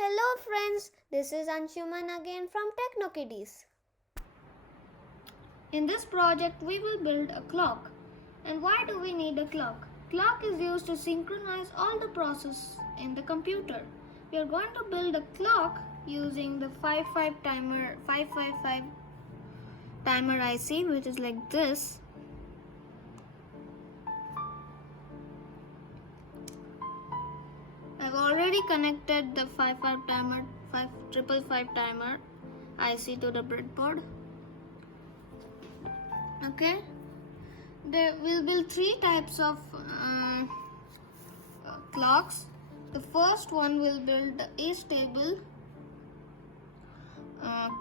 Hello friends, this is Anshuman again from TechnoKiddies. In this project, we will build a clock. And why do we need a clock? Clock is used to synchronize all the processes in the computer. We are going to build a clock using the 555 timer IC, which is like this. I've already connected the 555 timer IC to the breadboard. Okay, there will be three types of clocks. The first one will build the astable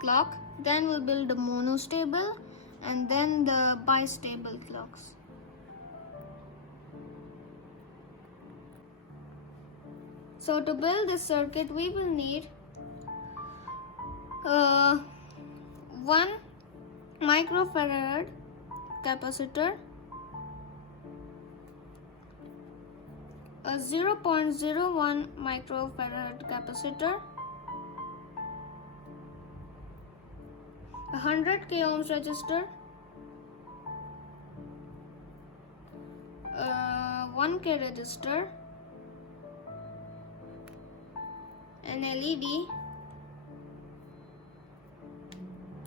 clock, then we'll build the monostable, and then the bistable clocks. So to build this circuit, we will need 1 microfarad capacitor, a 0.01 microfarad capacitor, 100 k ohms resistor, 1k resistor, an LED,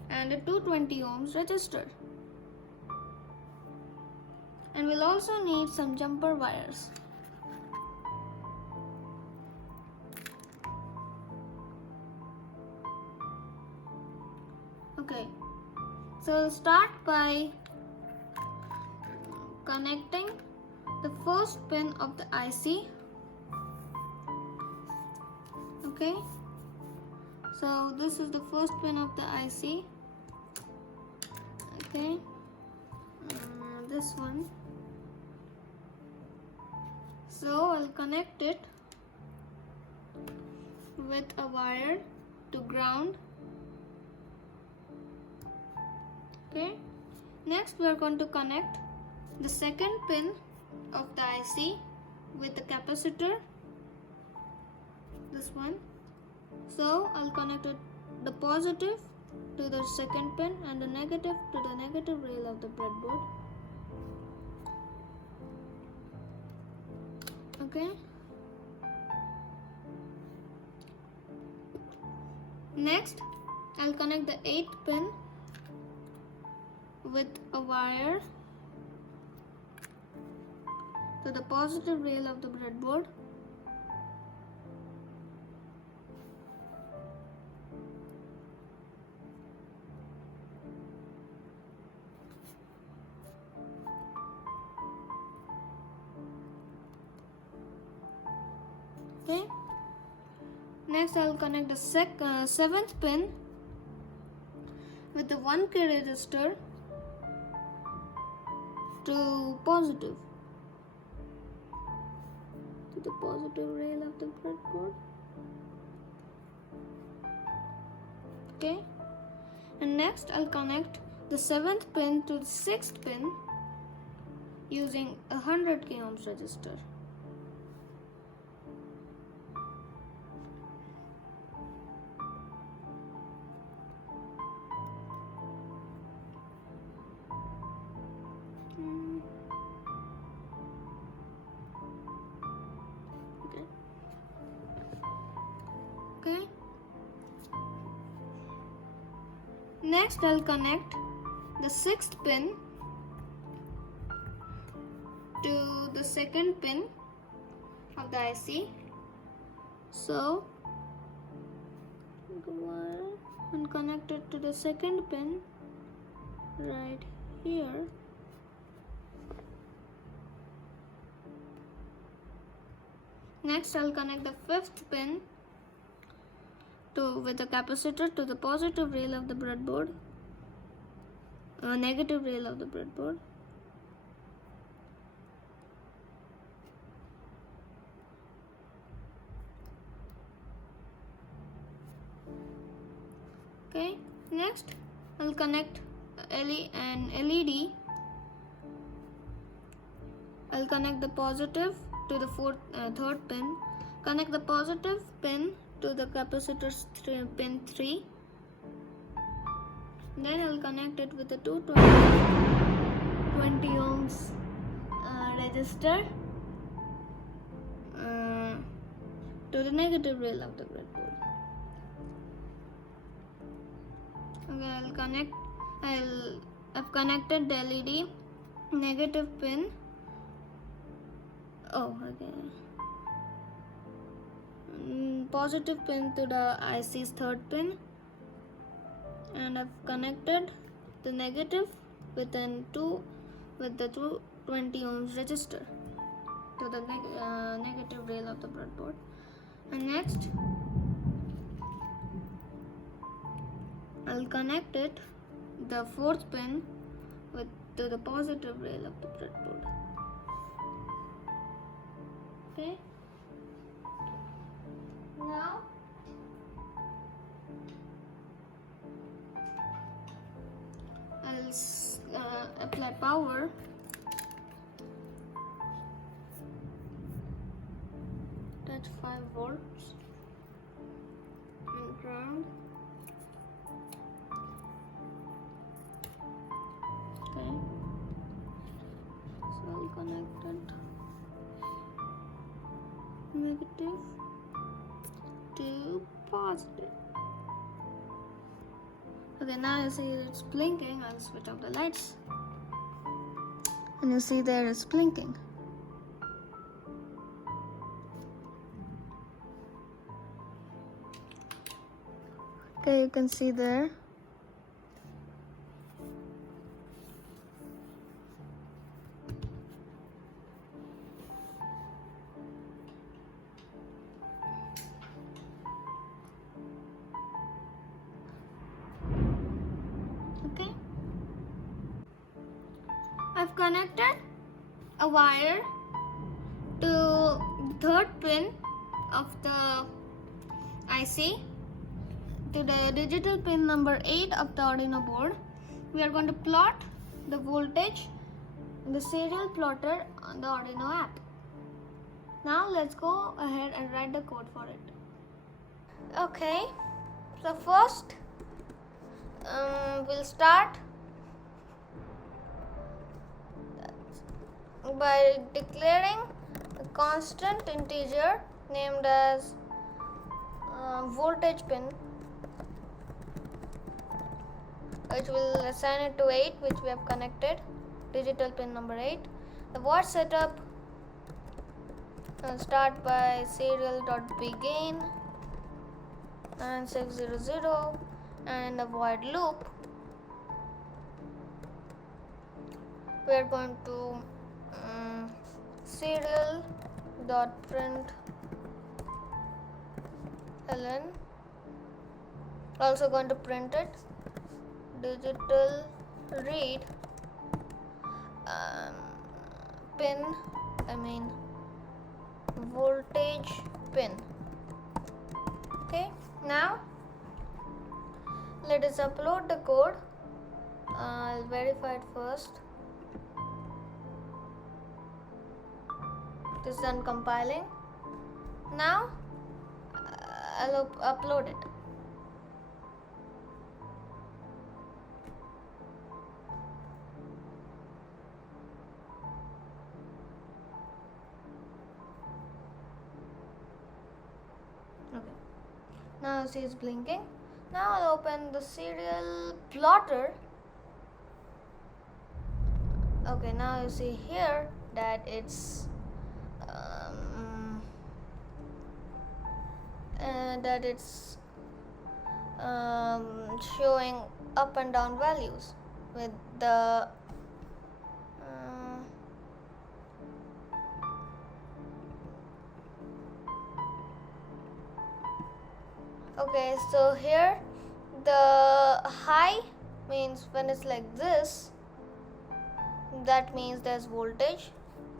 and a 220 ohms resistor. And we'll also need some jumper wires. Okay, so we'll start by connecting the first pin of the IC. Okay, so this is the first pin of the IC. Okay, this one. So I'll connect it with a wire to ground. Okay, next we are going to connect the second pin of the IC with the capacitor, this one. So I'll connect the positive to the second pin and the negative to the negative rail of the breadboard. Okay, next I'll connect the 8th pin with a wire to the positive rail of the breadboard. Okay, next I'll connect the 7th pin with the 1k resistor to the positive rail of the breadboard. Okay, and next I'll connect the 7th pin to the 6th pin using a 100 k ohms resistor. Okay. Next I'll connect the 6th pin to the 2nd pin of the IC. So go wire and connect it to the 2nd pin right here. Next I'll connect the 5th pin with the capacitor to the positive rail of the breadboard, negative rail of the breadboard. Okay, next I'll connect an LED. I'll connect the positive to the 3rd pin. Connect the positive pin to the capacitor pin 3. Then I'll connect it with the 220 ohms resistor to the negative rail of the breadboard. Okay, I've connected the LED negative pin. Positive pin to the IC's third pin, and I've connected the negative with the 220 ohms resistor to the negative rail of the breadboard. And next I'll connect the fourth pin to the positive rail of the breadboard. Okay. Now I'll apply power. That's 5 volts and ground. Okay. So I'll connect it negative to positive. Okay, now you see it's blinking. I'll switch off the lights, and you see there it's blinking. Okay, you can see there. Okay. I've connected a wire to the third pin of the IC to the digital pin number 8 of the Arduino board. We are going to plot the voltage in the serial plotter on the Arduino app. Now let's go ahead and write the code for it. Okay, so first we'll start by declaring a constant integer named as voltage pin, which will assign it to 8, which we have connected, digital pin number 8. The void setup will start by serial.begin and 600, and in the void loop we are going to serial.print ln, also going to print it, digital read pin, voltage pin. Okay, now let us upload the code. I'll verify it first. This is done compiling. Now I'll upload it. Okay. Now see it's blinking. Now I'll open the serial plotter. Okay, now you see here that it's showing up and down values with the okay, so here the high means when it's like this, that means there's voltage.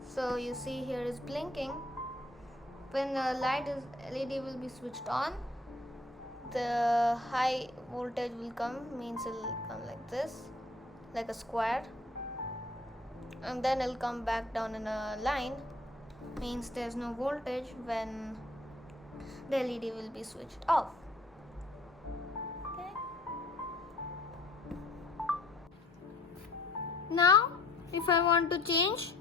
So you see here is blinking. When the LED will be switched on, the high voltage will come, means it'll come like this, like a square, and then it'll come back down in a line, means there's no voltage when the LED will be switched off. Okay. Now, if I want to change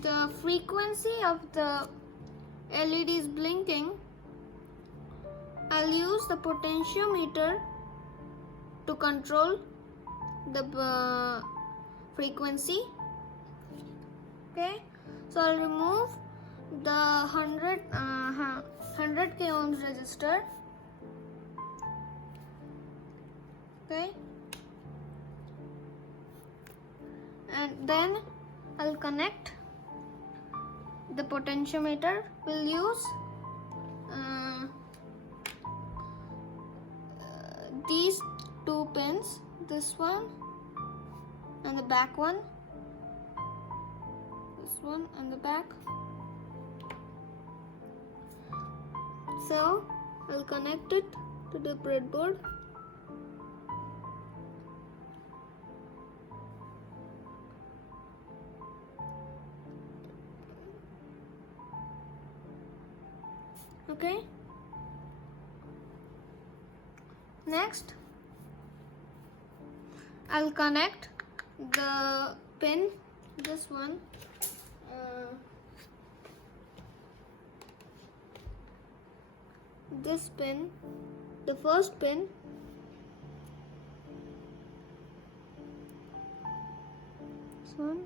the frequency of the LEDs blinking, I'll use the potentiometer to control the frequency. Okay, so I'll remove the 100k ohms resistor. Okay, and then I'll connect the potentiometer. We'll use these two pins, this one and the back one, this one and the back. So I'll connect it to the breadboard. Okay. Next, I'll connect the pin, this one, this pin, the first pin, this one,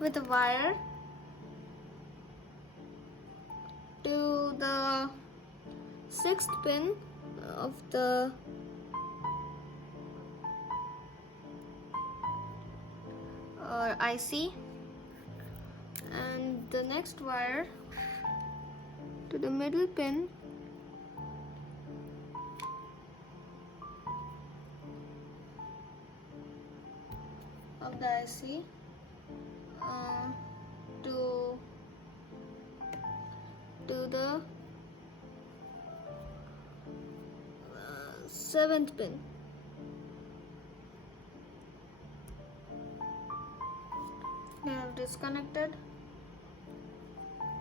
with a wire to the sixth pin of the IC, and the next wire to the middle pin of the IC to the seventh pin. They have disconnected.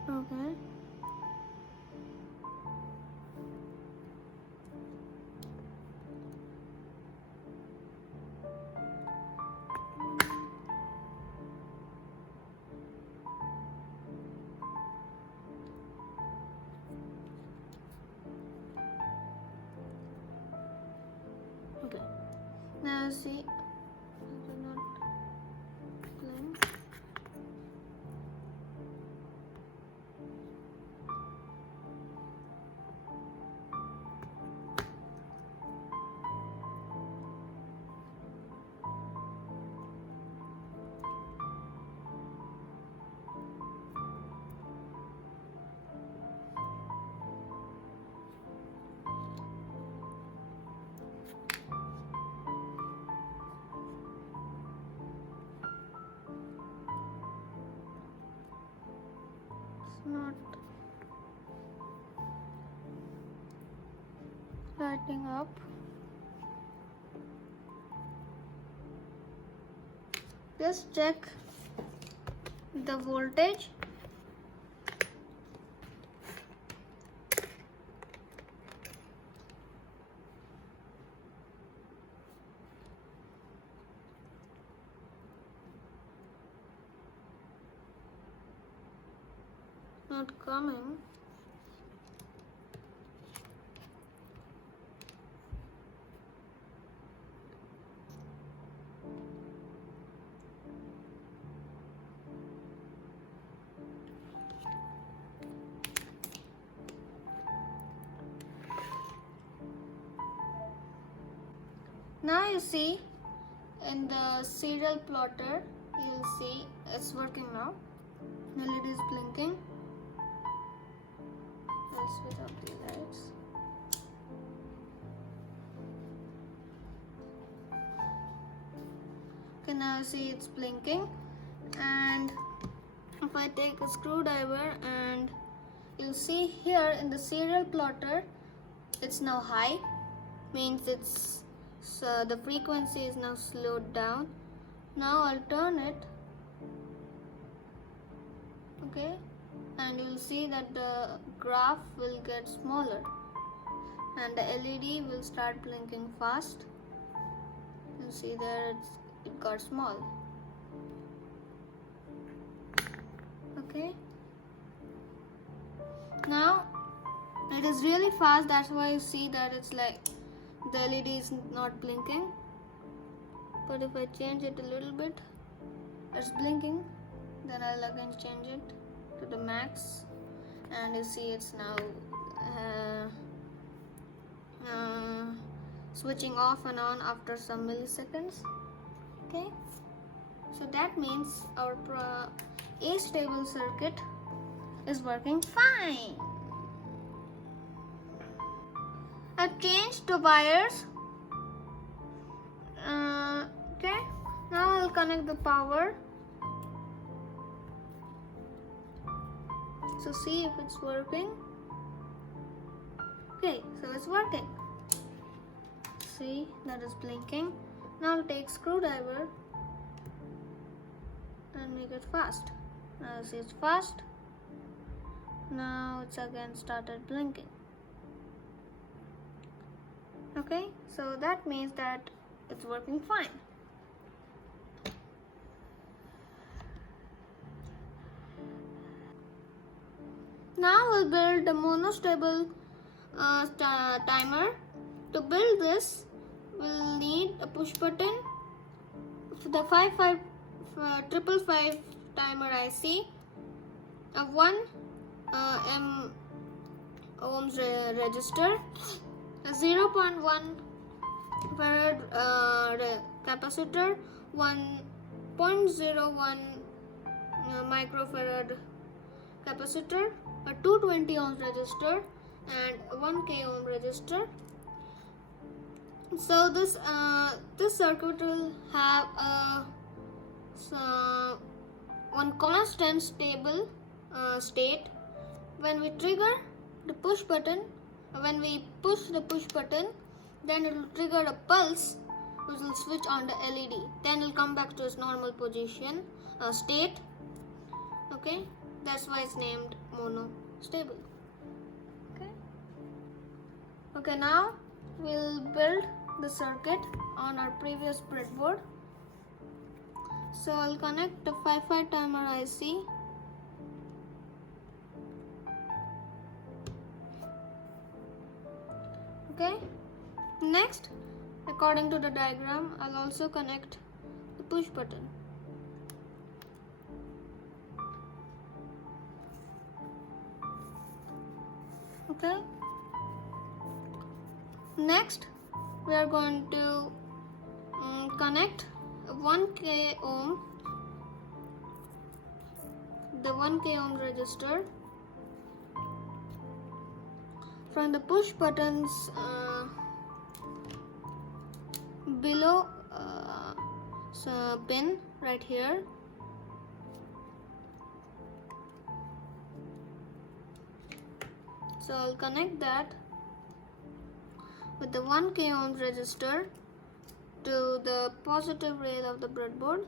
Okay. Okay. Now see, it will not blink. Not lighting up. Just check the voltage. Not coming. Now you see in the serial plotter, you'll see it's working now. LED is blinking. I'll switch off the lights. Okay, now you see it's blinking, and if I take a screwdriver, and you'll see here in the serial plotter, it's now high, means it's the frequency is now slowed down. Now I'll turn it. Okay, and you will see that the graph will get smaller and the LED will start blinking fast. You see there it got small. Okay, now it is really fast, that's why you see that it's like the LED is not blinking. But if I change it a little bit, it's blinking. Then I'll again change it to the max, and you see it's now switching off and on after some milliseconds. Okay, so that means our A-stable circuit is working fine. I've changed the wires. Okay, now I'll connect the power. So see if it's working. Okay, so it's working. See, that is blinking. Now I'll take screwdriver and make it fast. Now see, it's fast. Now it's again started blinking. Okay, so that means that it's working fine. Now we'll build the monostable timer. To build this, we'll need a push button, the 555 timer IC, a 1 ohms register, a 0.1 farad capacitor, 1.01 microfarad capacitor, a 220 ohms resistor, and a 1k ohm resistor. So this circuit will have one constant stable state. When we trigger the push button, when we push the push button, then it will trigger a pulse which will switch on the LED. Then it will come back to its normal position state. Okay, that's why it's named monostable. Okay, now we'll build the circuit on our previous breadboard. So I'll connect the 55 timer IC. Okay, next, according to the diagram, I'll also connect the push button. Okay, next we are going to connect 1k ohm, the 1k ohm resistor from the push buttons below pin right here. So I'll connect that with the 1k ohm resistor to the positive rail of the breadboard.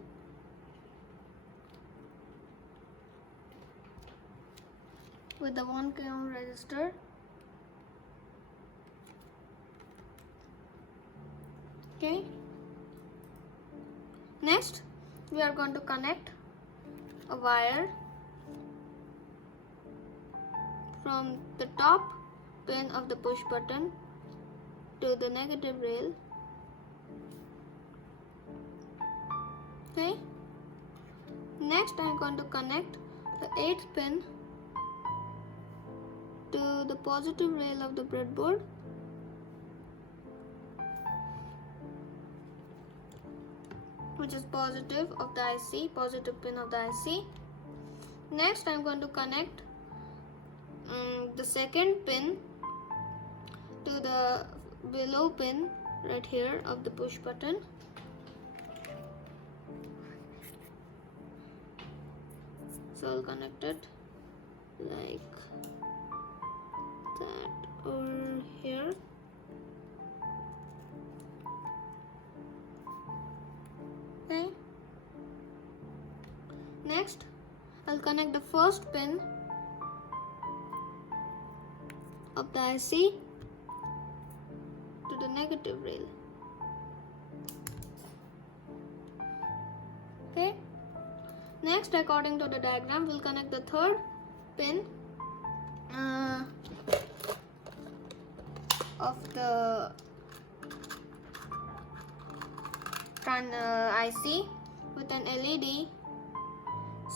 With the 1k ohm resistor. Okay. Next, we are going to connect a wire from the top pin of the push button to the negative rail. Okay. Next, I am going to connect the 8th pin to the positive rail of the breadboard. Which is positive of the IC, positive pin of the IC. Next, I am going to connect the 2nd pin to the below pin right here of the push button. So I'll connect it like that over here. Okay. Next, I'll connect the 1st pin of the IC to the negative rail. Okay. Next, according to the diagram, we'll connect the third pin of the IC with an LED.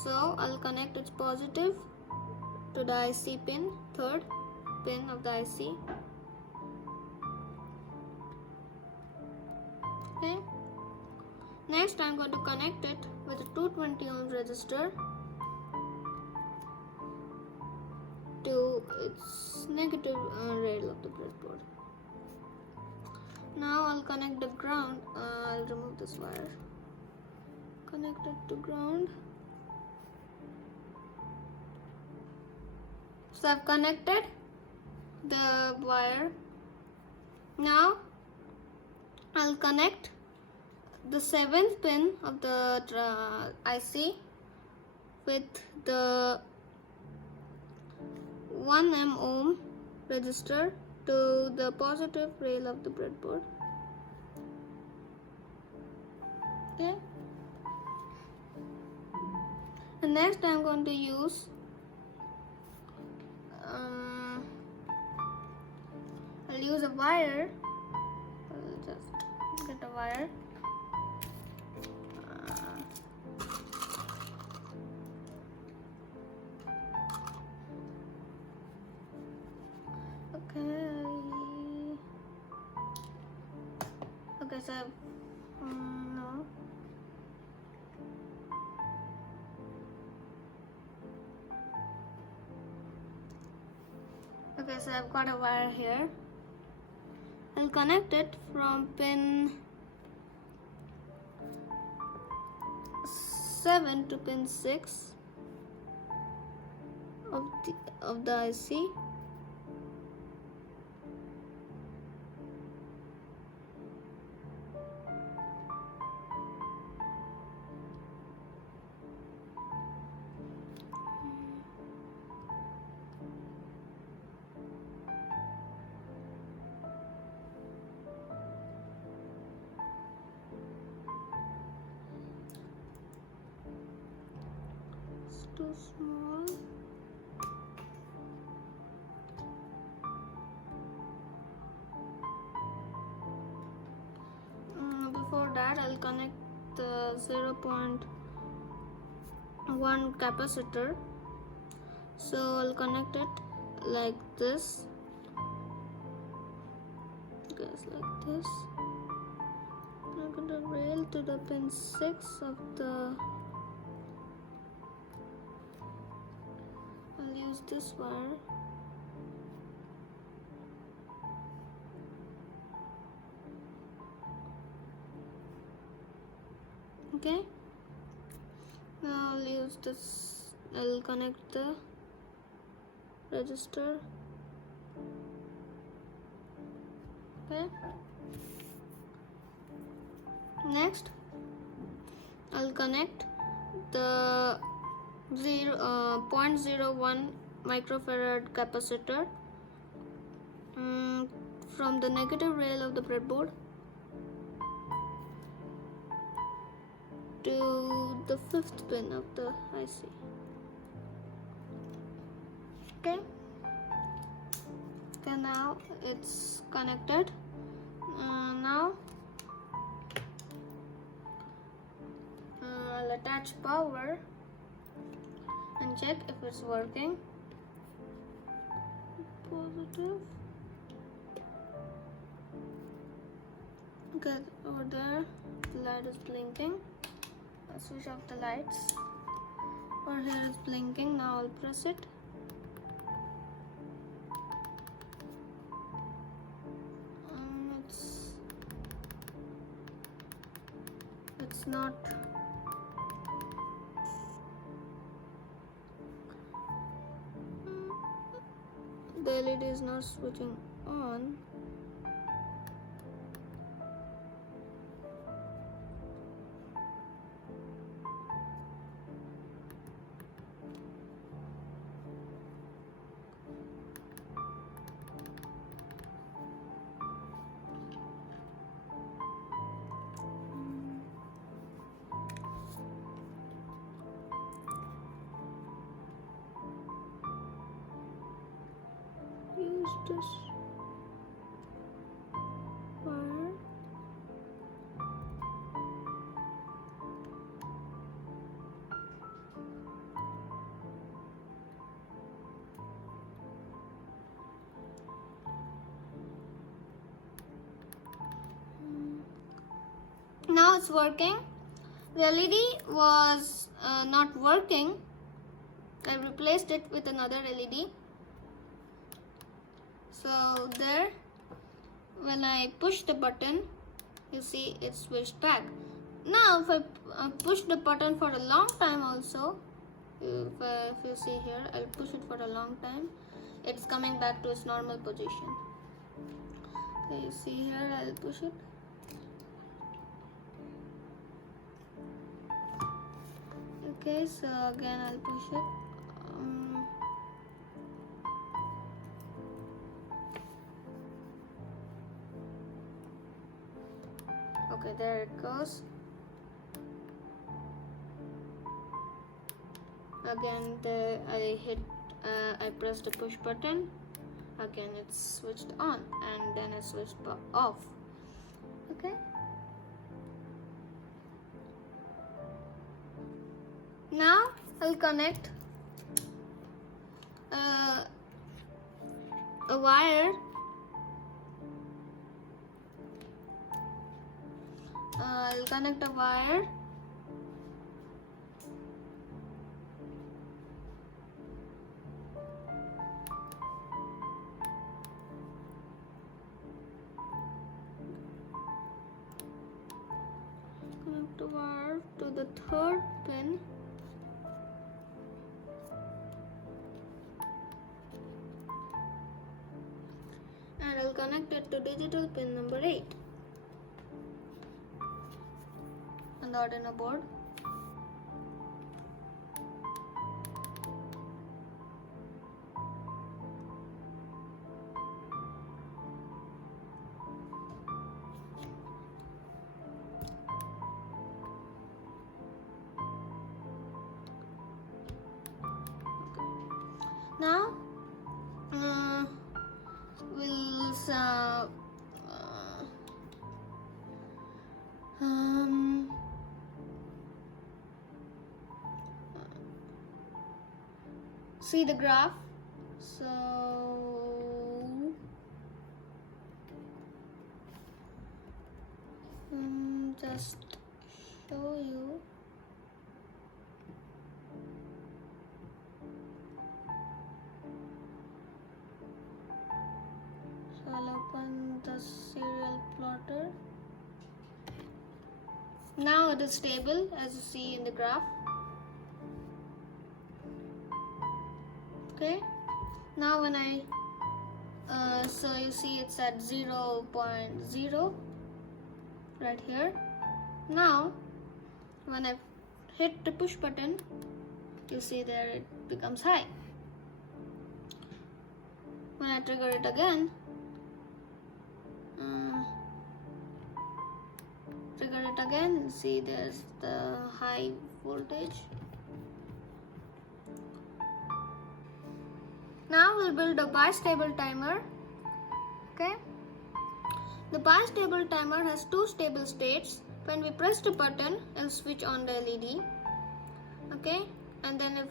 So I'll connect its positive to the IC pin, third pin of the IC. Okay. Next, I'm going to connect it with a 220 ohm resistor to its negative rail of the breadboard. Now I'll connect the ground. I'll remove this wire. Connect it to ground. So I've connected the wire. Now I'll connect the 7th pin of the IC with the 1 ohm resistor to the positive rail of the breadboard. Okay. And next I'm going to use I'll use a wire. I'll just get a wire. Okay, so no. Okay, so I've got a wire here. I'll connect it from pin 7 to pin 6 of the IC. Too small. Before that, I'll connect the 0.1 capacitor. So I'll connect it like this. Goes like this. Connect the rail to the pin 6 of the. I'll use this wire. Okay. Now I'll use this. I'll connect the register. Okay. Next, I'll connect the 0.01 microfarad capacitor from the negative rail of the breadboard to the 5th pin of the IC. Okay. Okay, now it's connected. Now I'll attach power and check if it's working. Positive. Okay, over there the light is blinking. I'll switch off the lights. Over here it's blinking. Now I'll press it. It's not. The LED is not switching on. is this wire. Now it's working. The LED was not working. I replaced it with another LED. So there, when I push the button, you see it switched back. Now if I push the button for a long time also, if you see here, I'll push it for a long time, it's coming back to its normal position. Okay, you see here, I'll push it. Okay, so again I'll push it. Okay, there it goes. Again, I pressed the push button. Again, it's switched on, and then it switched off. Okay. Now I'll connect a wire. I'll connect a wire to the third pin. And I'll connect it to digital pin number 8 on the Arduino board. Now we'll see the graph. So just show you. So I'll open the serial plotter. Now it is stable, as you see in the graph. Okay. Now when I so you see it's at 0.0 right here. Now when I hit the push button, you see there it becomes high. When I trigger it again, see there's the high voltage. Now we'll build a bistable timer. Okay. The bistable timer has two stable states. When we press the button, it'll switch on the LED. Okay, and then if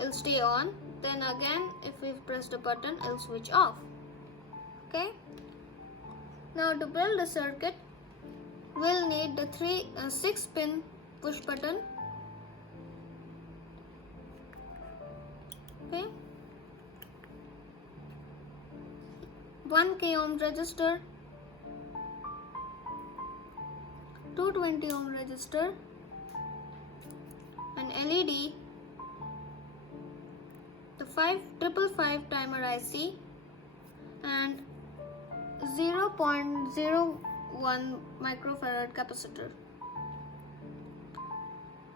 it'll stay on. Then again, if we press the button, it'll switch off. Okay. Now to build the circuit, we'll need the 6-pin push button. Okay. 1 k ohm resistor, 220 ohm resistor, an LED, the 555 timer IC, and 0.01 microfarad capacitor.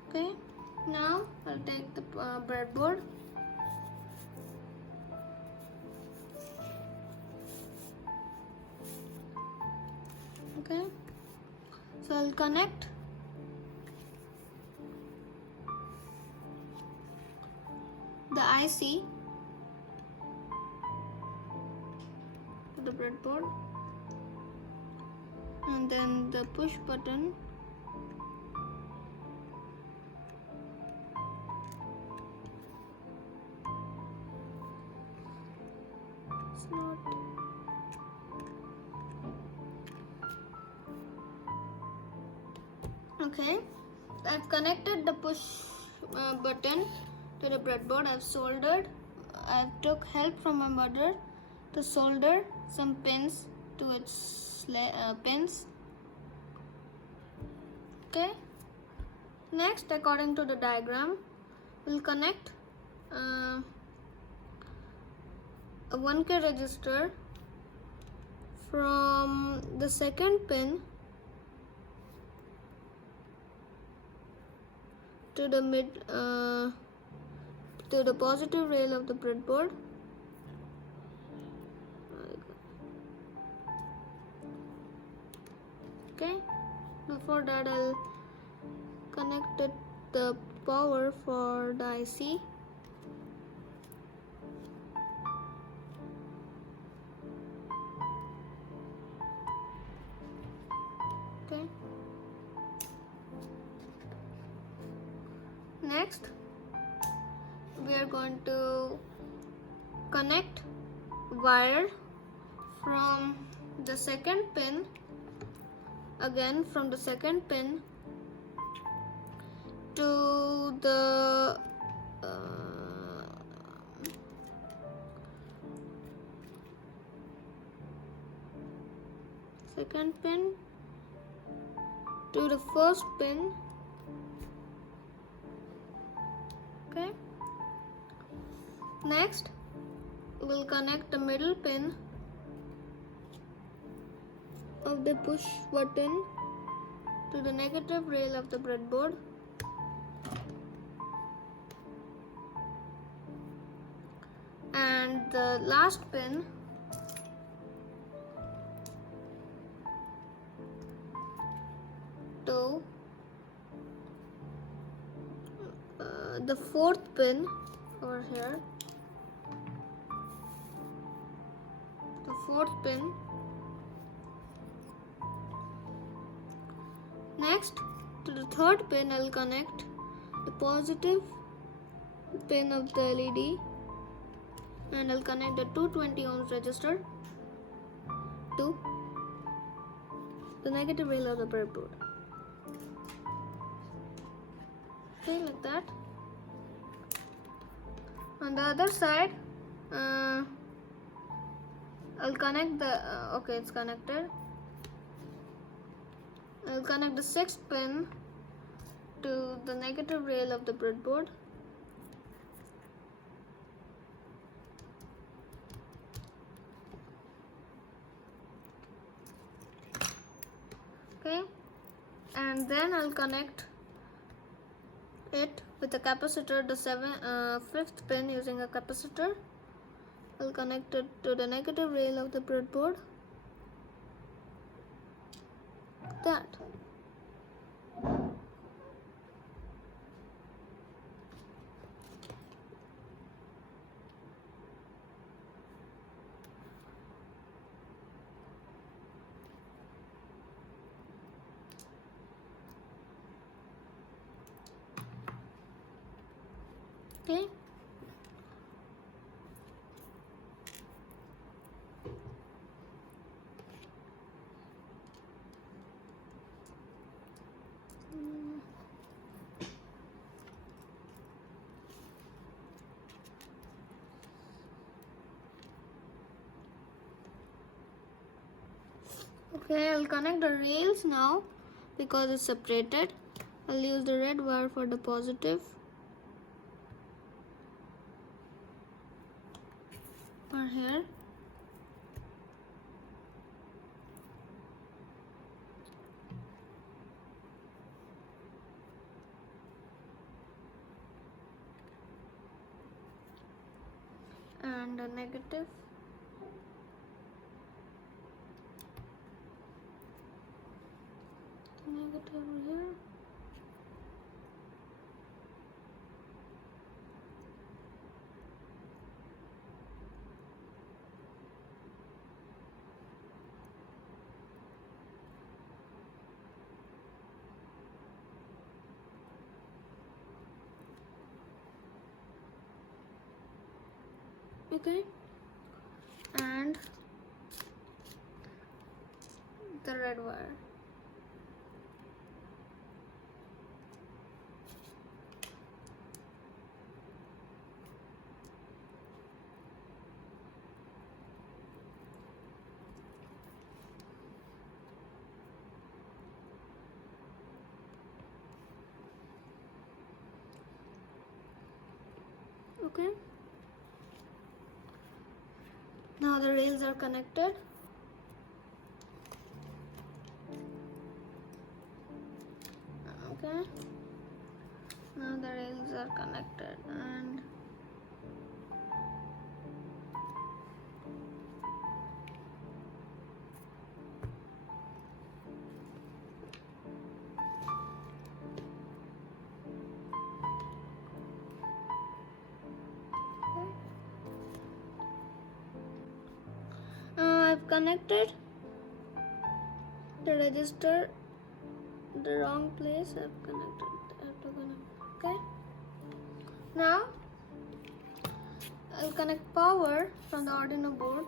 Okay, now I'll take the breadboard. Okay, so I'll connect the IC the breadboard, and then the push button. It's not. Okay, I've connected the push button to the breadboard. I've soldered. I took help from my mother to solder some pins to its pins. Okay. Next, according to the diagram, we'll connect a 1K register from the second pin to the to the positive rail of the breadboard. Okay, before that I'll connect the power for the IC. Okay. Next, we are going to connect wire from the second pin, again from the second pin to the second pin to the first pin. Okay. Next, we'll connect the middle pin of the push button to the negative rail of the breadboard. And the last pin to the fourth pin over here, the fourth pin. Next, to the third pin, I'll connect the positive pin of the LED, and I'll connect the 220 ohms resistor to the negative rail of the breadboard. Okay, like that. On the other side, I'll connect the okay, it's connected. I'll connect the sixth pin to the negative rail of the breadboard. Okay, and then I'll connect it with the capacitor, the fifth pin using a capacitor. I'll connect it to the negative rail of the breadboard. That. Okay. Okay, I'll connect the rails now because it's separated. I'll use the red wire for the positive. Or here. And a negative. Negative here. Okay, and the red wire. Okay, now the rails are connected. Okay, now the rails are connected, and I've connected the register the wrong place. I have to connect. Okay, now I'll connect power from the Arduino board.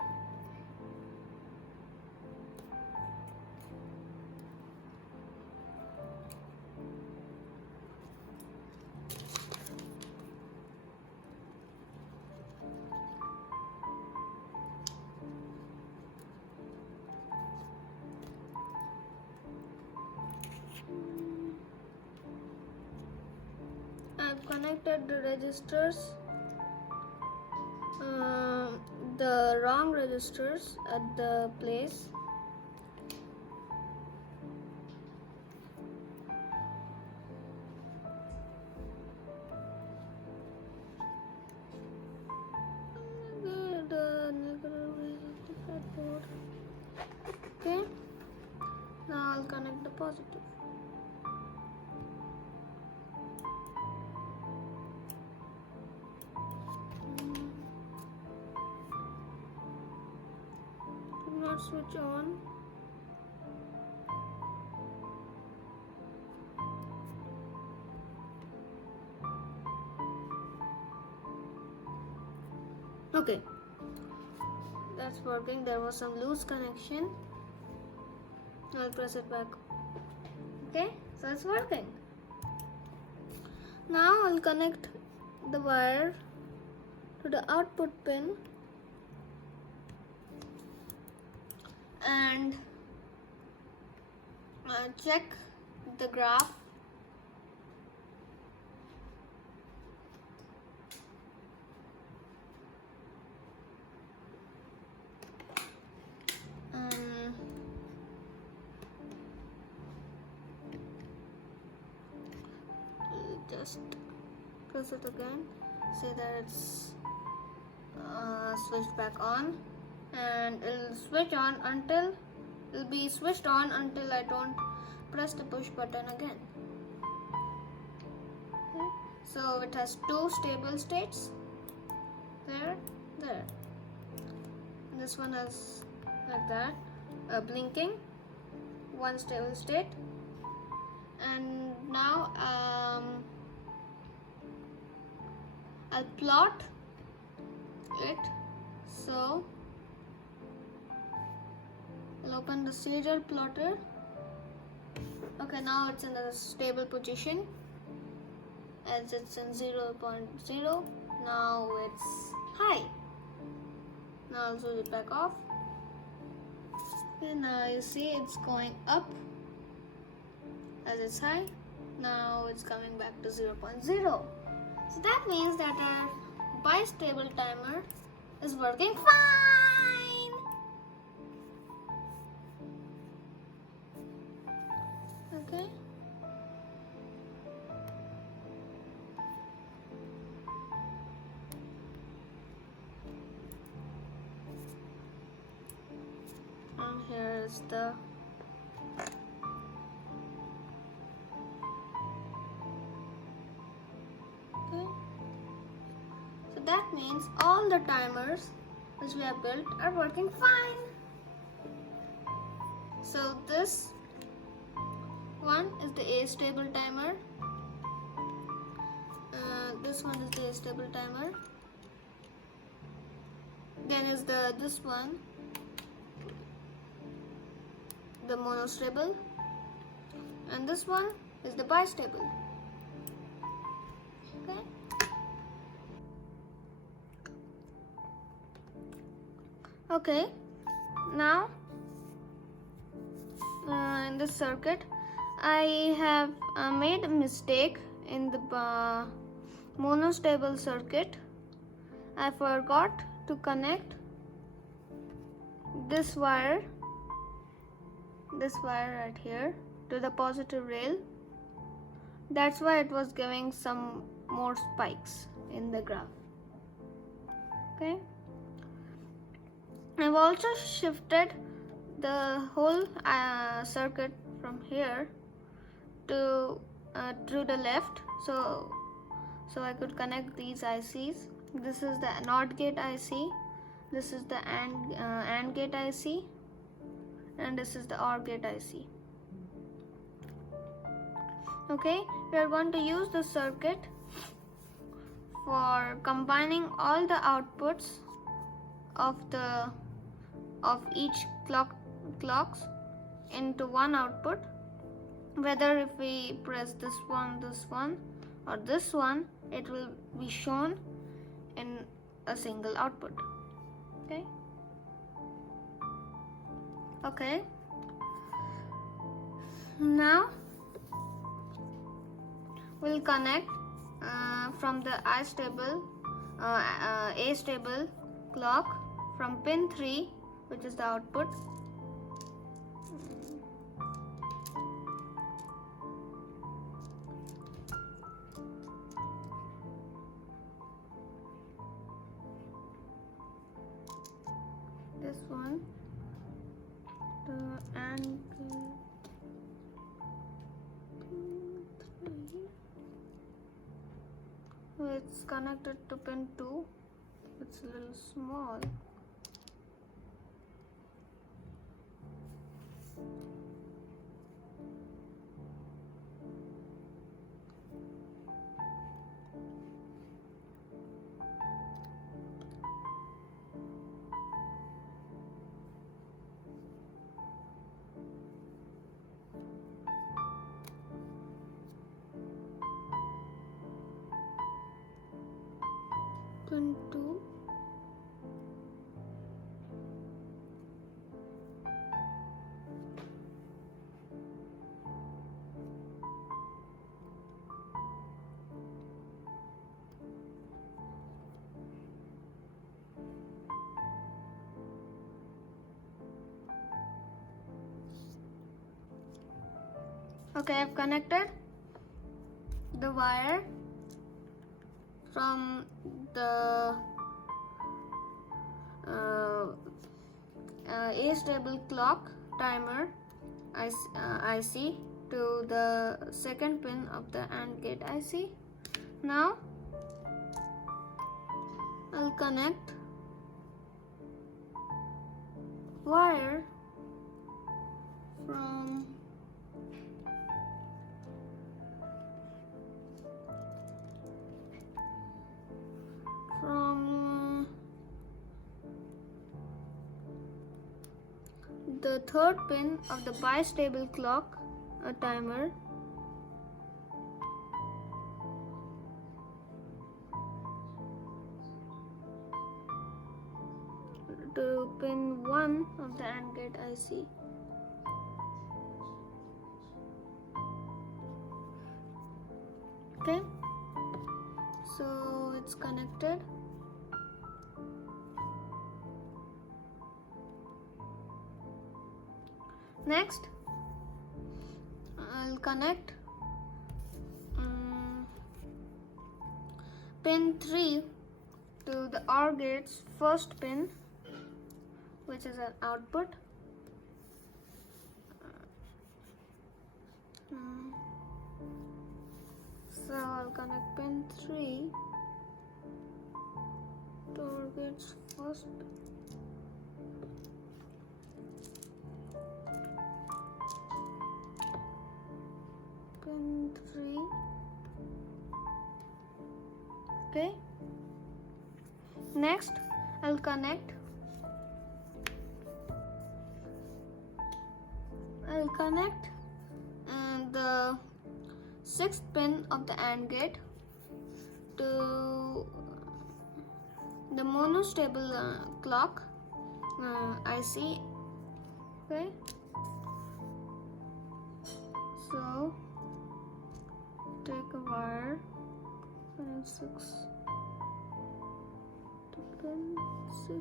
I've connected the registers, the wrong registers at the place. The negative board. Okay, now I'll connect the positive. Do not switch on. Okay, that's working. There was some loose connection. I'll press it back. Okay, so it's working. Now I'll connect the wire to the output pin and check the graph. Just press it again, say that it's switched back on, and it'll be switched on until I don't press the push button again. Okay. So it has two stable states, there. This one has like that, blinking, one stable state. And now I'll plot it. So I'll open the serial plotter. Okay, now it's in the stable position as it's in 0.0. Now it's high. Now I'll switch it back off. And now you see it's going up as it's high. Now it's coming back to 0.0. So that means that our bistable timer is working fine. Okay. And here is the that means all the timers which we have built are working fine. So this one is the A-stable timer. This one is the A-stable timer. Then is this one, the monostable, and this one is the bistable. Okay. Okay. Now in this circuit, I have made a mistake in the monostable circuit. I forgot to connect this wire right here to the positive rail. That's why it was giving some more spikes in the graph. Okay. I've also shifted the whole circuit from here to the left, so I could connect these ICs. This is the NOT gate IC, this is the AND gate IC, and this is the OR gate IC. Okay, we are going to use the circuit for combining all the outputs of each clocks into one output. Whether if we press this one, or this one, it will be shown in a single output. Okay. Now we'll connect from the A stable clock from pin 3, which is the output. This one, the AND it's connected to pin 2. It's a little small. Pin 2. Okay, I've connected the wire from the A stable clock timer IC to the second pin of the AND gate IC. Now I'll connect wire from the third pin of the bistable clock timer to pin 1 of the AND gate IC. Okay, so it's connected. Next, I'll connect pin 3 to the OR gate's first pin, which is an output. So I'll connect pin 3 to OR gate's first pin. Pin 3. Okay. Next, I'll connect the sixth pin of the AND gate to the monostable clock IC. Okay, so take a wire, connect 6 to pin 6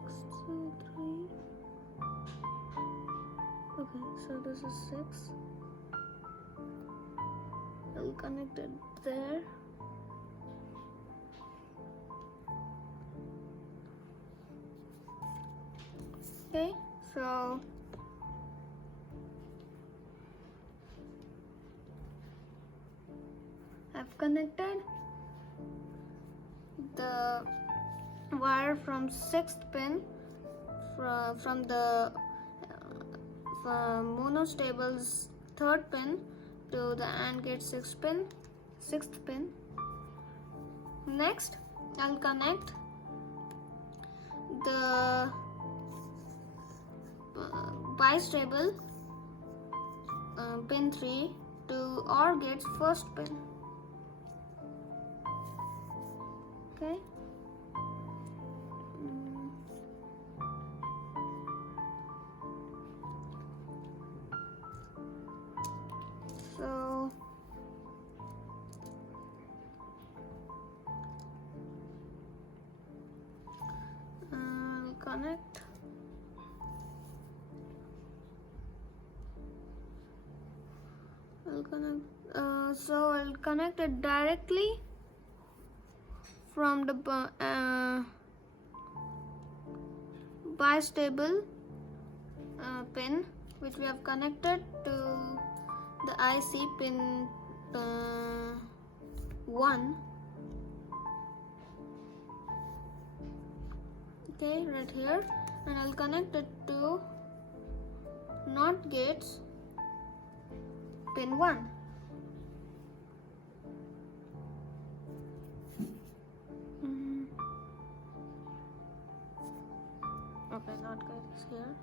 to 3. Okay, so this is 6. I'll connect it there. Okay, so I've connected the wire from 6th pin from the monostable's 3rd pin to the AND gate 6th pin. Next, I'll connect the bistable pin 3 to OR gate's 1st pin. Okay. So connect I'll connect it directly from the bistable pin which we have connected to the IC pin 1. Okay, right here, and I'll connect it to NOT gates pin 1. Okay, NOT gates here.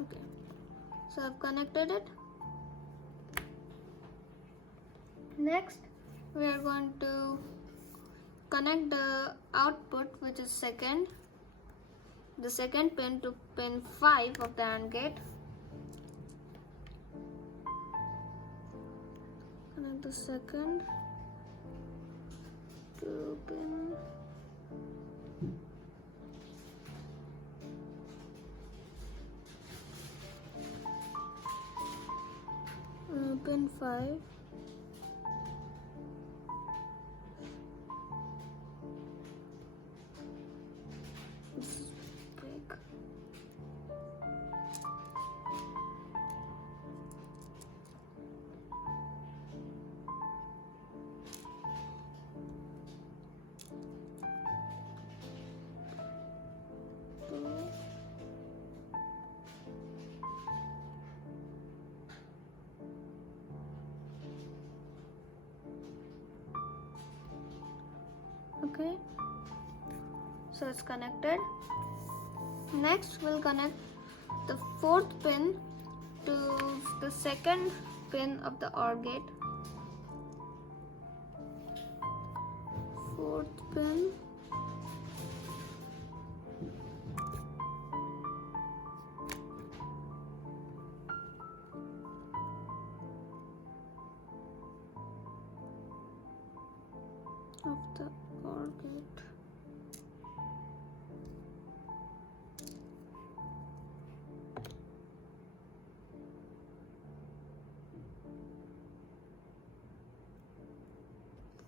Okay, so I've connected it. Next, we are going to connect the output, which is the second pin, to pin 5 of the AND gate. Connect the second to pin pin 5. This is big. Okay, so it's connected. Next, we'll connect the 4th pin to the second pin of the OR gate. 4th pin. Of the OR gate.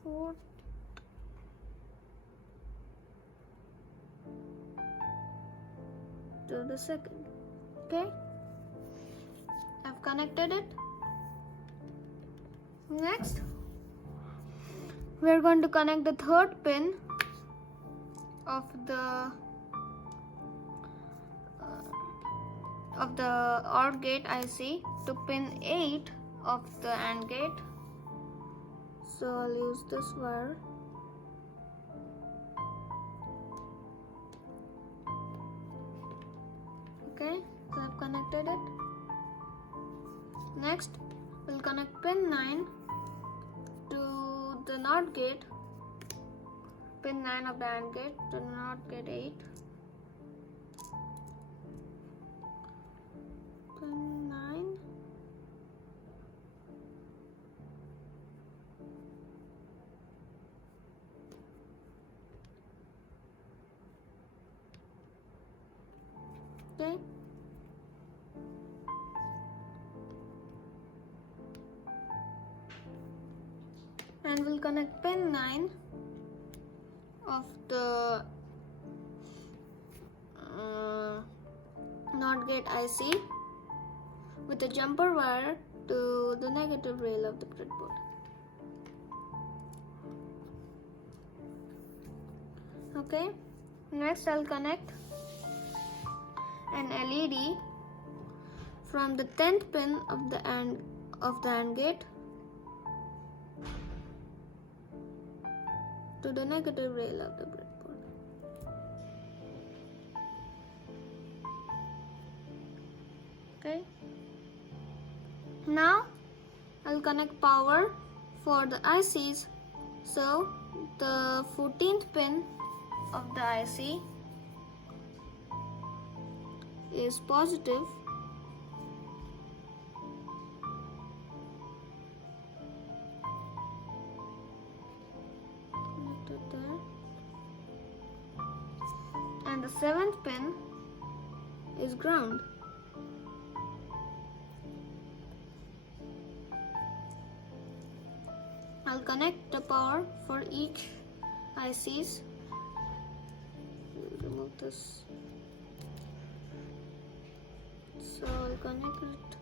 Fourth. to the second. Okay, I've connected it. Next, we're going to connect the third pin of the OR gate IC to pin 8 of the AND gate. So I'll use this wire. Okay, so I've connected it. Next, we'll connect pin 9 to the NOT gate, pin 9 of the AND gate to NOT gate 8. Pin 9. Okay. And we'll connect pin 9 of the NOT gate IC with a jumper wire to the negative rail of the breadboard. Okay, next I'll connect an LED from the 10th pin of the AND gate to the negative rail of the breadboard. Okay. Now I'll connect power for the ICs. So the 14th pin of the IC is positive, connected there, and the 7th pin is ground. I'll connect the power for each ICs. Remove this. So I'll connect it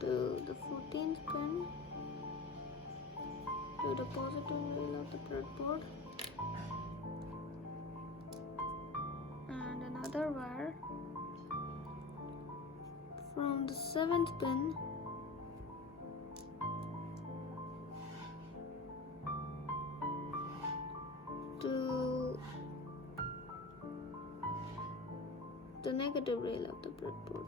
to the 14th pin to the positive rail of the breadboard, and another wire from the 7th pin to the negative rail of the breadboard.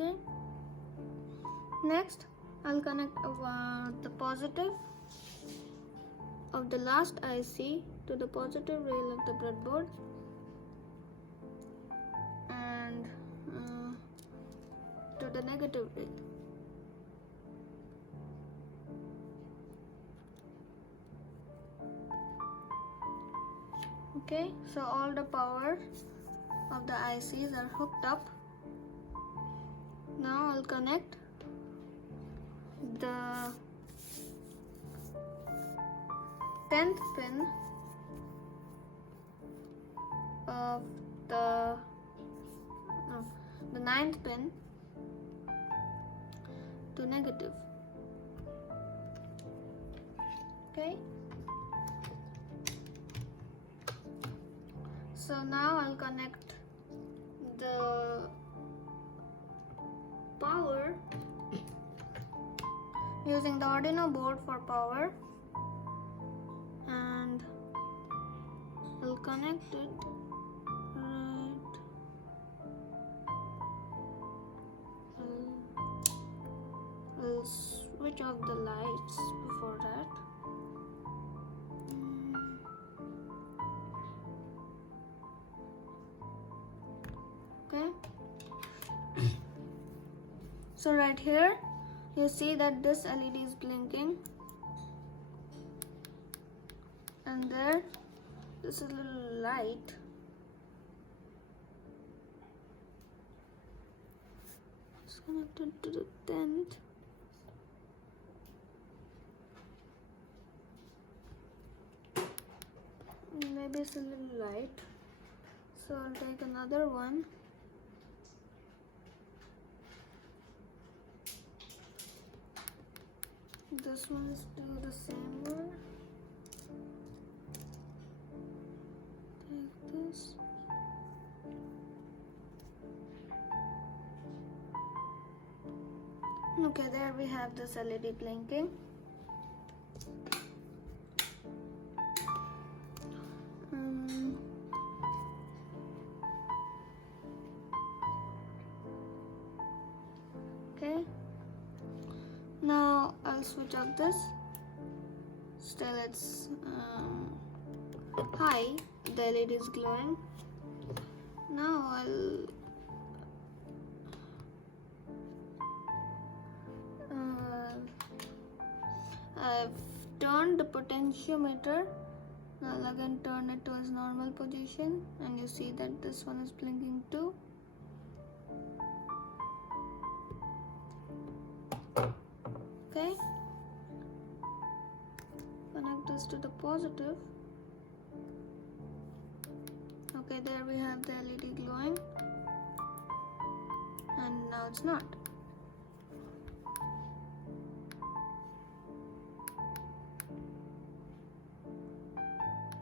Okay. Next, I'll connect the positive of the last IC to the positive rail of the breadboard, and to the negative rail. Okay, so all the power of the ICs are hooked up. Now I'll connect the 10th pin of the 9th pin to negative. Okay. So now I'll connect the power using the Arduino board for power, and I'll connect it right. I'll switch off the lights before that. Okay. So right here you see that this LED is blinking, and there this is a little light. It's connected to the tent. Maybe it's a little light, so I'll take another one. This one is do the same one. Take this. Okay, there we have this LED blinking. Okay. Now I'll switch off this. Still it's high. The LED is glowing. Now I've turned the potentiometer. Now I'll again turn it to its normal position, and you see that this one is blinking too. Okay, connect this to the positive. Okay, there we have the LED glowing, and now it's not.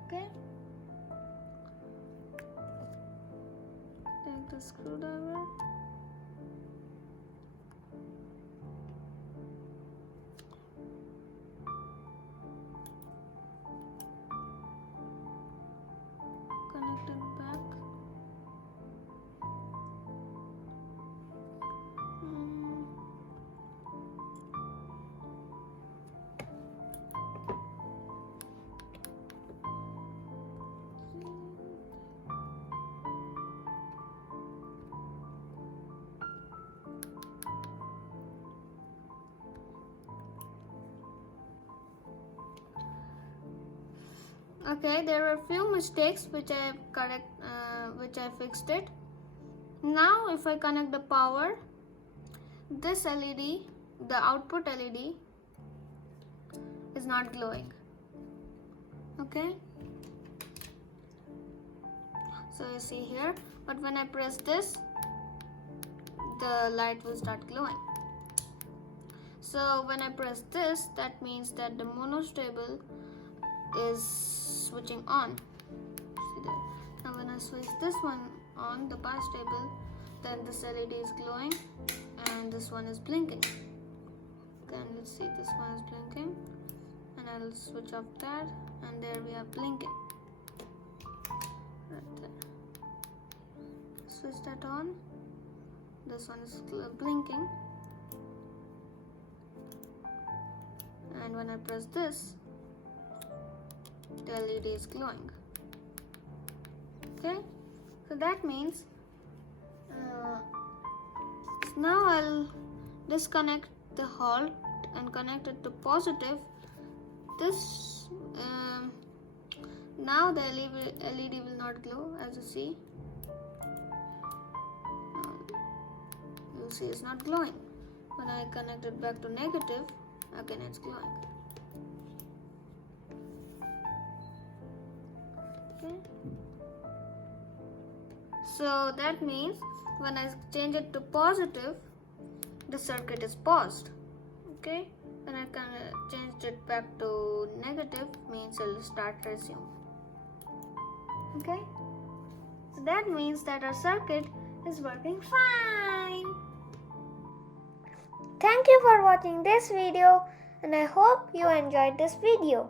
Okay, take the screwdriver. Connect it back. Okay, there were a few mistakes which I fixed it. Now if I connect the power, this LED, the output LED, is not glowing. Okay, so you see here, but when I press this, the light will start glowing. So when I press this, that means that the monostable is switching on. See that? Now when I switch this one on, the pass table, then this LED is glowing and this one is blinking. Then let's see, this one is blinking, and I'll switch off that, and there we have blinking right there. Switch that on, this one is blinking, and when I press this, the LED is glowing. Okay, so that means now I'll disconnect the halt and connect it to positive. This now the LED will not glow, as you see. You see it's not glowing. When I connect it back to negative, again it's glowing. Okay, so that means when I change it to positive, the circuit is paused. Okay, when I changed it back to negative, means it will start resume. Okay, so that means that our circuit is working fine. Thank you for watching this video and I hope you enjoyed this video.